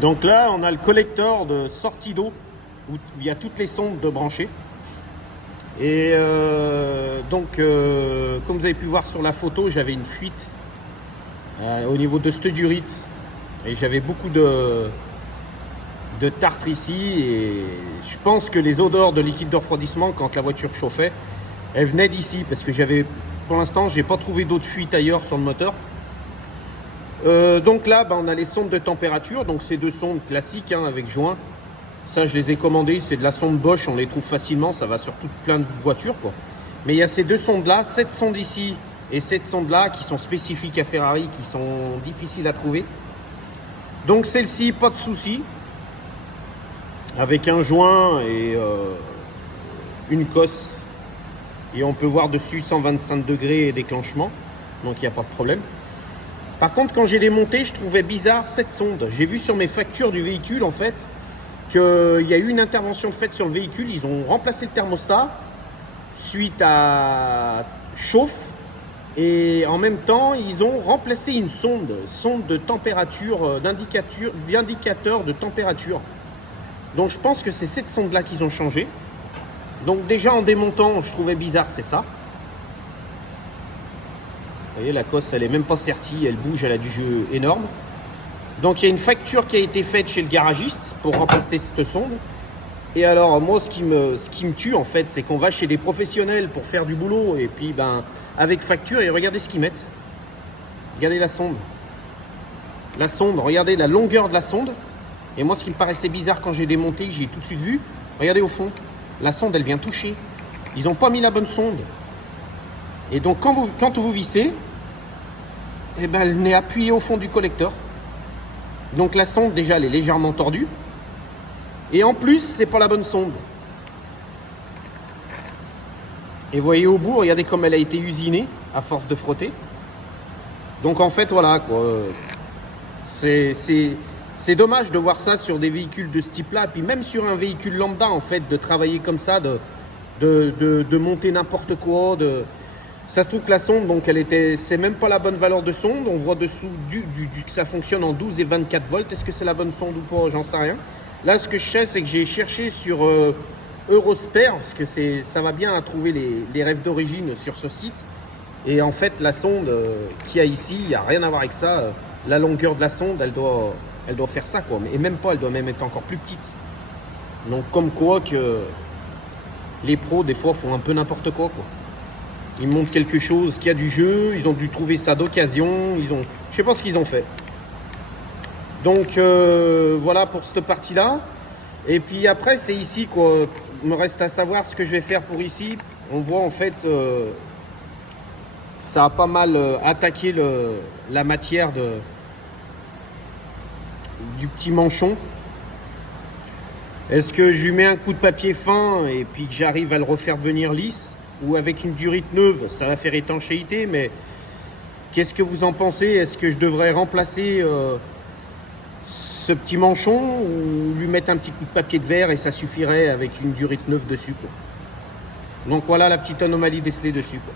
Donc là, on a le collecteur de sortie d'eau où il y a toutes les sondes de branchées. Et comme vous avez pu voir sur la photo, j'avais une fuite au niveau de cette durite. Et j'avais beaucoup de tartre ici. Et je pense que les odeurs de liquide de refroidissement, quand la voiture chauffait, elles venaient d'ici. Parce que pour l'instant, j'ai pas trouvé d'autres fuites ailleurs sur le moteur. Donc là, on a les sondes de température. Donc c'est deux sondes classiques avec joint. Ça, je les ai commandées. C'est de la sonde Bosch. On les trouve facilement. Ça va sur plein de voitures, quoi. Mais il y a ces deux sondes-là, cette sonde ici et cette sonde-là, qui sont spécifiques à Ferrari, qui sont difficiles à trouver. Donc celle-ci, pas de souci. Avec un joint et une cosse. Et on peut voir dessus 125 degrés et déclenchement. Donc il n'y a pas de problème. Par contre, quand j'ai démonté, je trouvais bizarre cette sonde. J'ai vu sur mes factures du véhicule, en fait, qu'il y a eu une intervention faite sur le véhicule. Ils ont remplacé le thermostat suite à chauffe. Et en même temps, ils ont remplacé une sonde de température, d'indicateur de température. Donc je pense que c'est cette sonde-là qu'ils ont changé. Donc déjà en démontant, je trouvais bizarre, c'est ça. Vous voyez, la cosse, elle est même pas sertie, elle bouge, elle a du jeu énorme. Donc il y a une facture qui a été faite chez le garagiste pour remplacer cette sonde. Et alors moi, ce qui me tue en fait, c'est qu'on va chez des professionnels pour faire du boulot et puis avec facture, et regardez ce qu'ils mettent. Regardez la sonde. La sonde, regardez la longueur de la sonde. Et moi, ce qui me paraissait bizarre quand j'ai démonté, j'ai tout de suite vu. Regardez au fond, la sonde, elle vient toucher. Ils n'ont pas mis la bonne sonde. Et donc quand vous vissez, elle est appuyée au fond du collecteur. Donc la sonde, déjà, elle est légèrement tordue. Et en plus, c'est pas la bonne sonde. Et vous voyez au bout, regardez comme elle a été usinée à force de frotter. Donc en fait, voilà quoi. C'est dommage de voir ça sur des véhicules de ce type-là. Puis même sur un véhicule lambda, en fait, de travailler comme ça, de monter n'importe quoi. Ça se trouve que la sonde, donc c'est même pas la bonne valeur de sonde. On voit dessous que ça fonctionne en 12 et 24 volts. Est-ce que c'est la bonne sonde ou pas? J'en sais rien. Là, ce que je sais, c'est que j'ai cherché sur Eurospare, parce que ça va bien à trouver les rêves d'origine sur ce site. Et en fait, la sonde qu'il y a ici, il n'y a rien à voir avec ça. La longueur de la sonde, elle doit faire ça, quoi. Et même pas, elle doit même être encore plus petite. Donc, comme quoi que les pros, des fois, font un peu n'importe quoi. Ils montrent quelque chose qui a du jeu, ils ont dû trouver ça d'occasion, je sais pas ce qu'ils ont fait. Donc voilà pour cette partie-là. Et puis après, c'est ici quoi. Il me reste à savoir ce que je vais faire pour ici. On voit en fait, ça a pas mal attaqué la matière du petit manchon. Est-ce que je lui mets un coup de papier fin et puis que j'arrive à le refaire devenir lisse? Ou avec une durite neuve, ça va faire étanchéité, mais qu'est-ce que vous en pensez? Est-ce que je devrais remplacer ce petit manchon ou lui mettre un petit coup de papier de verre et ça suffirait avec une durite neuve dessus, quoi. Donc voilà la petite anomalie décelée dessus, quoi.